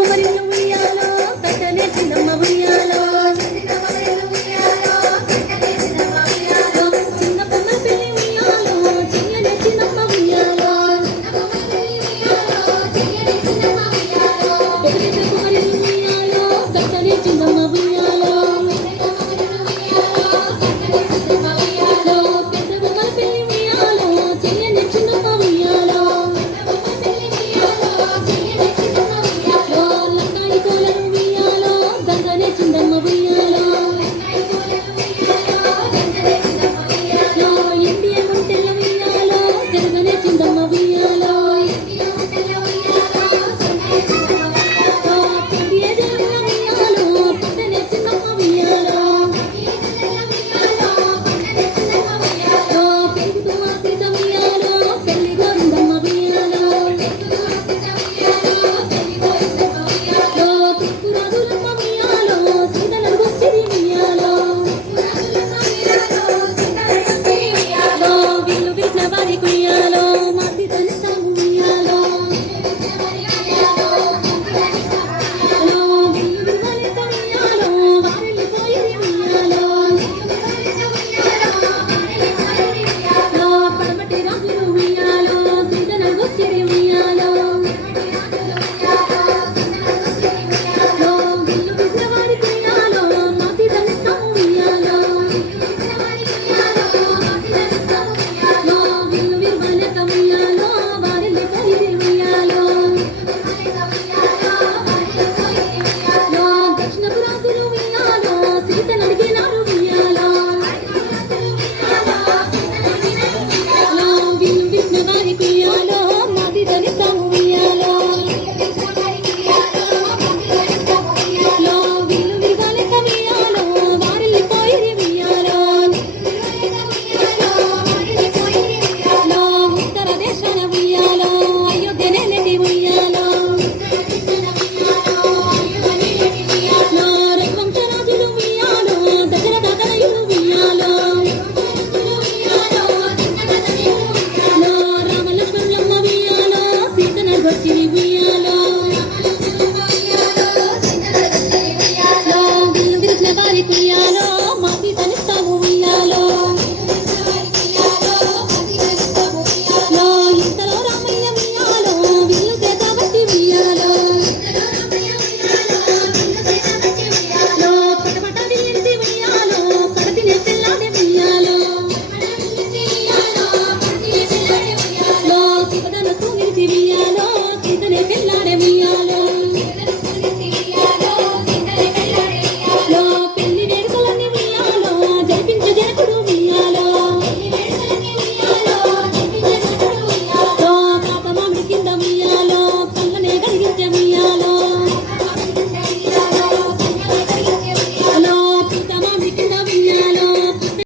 కుమరి ఉయ్యాలో కట్టలే చిన్నమ్మ ఉయ్యాలో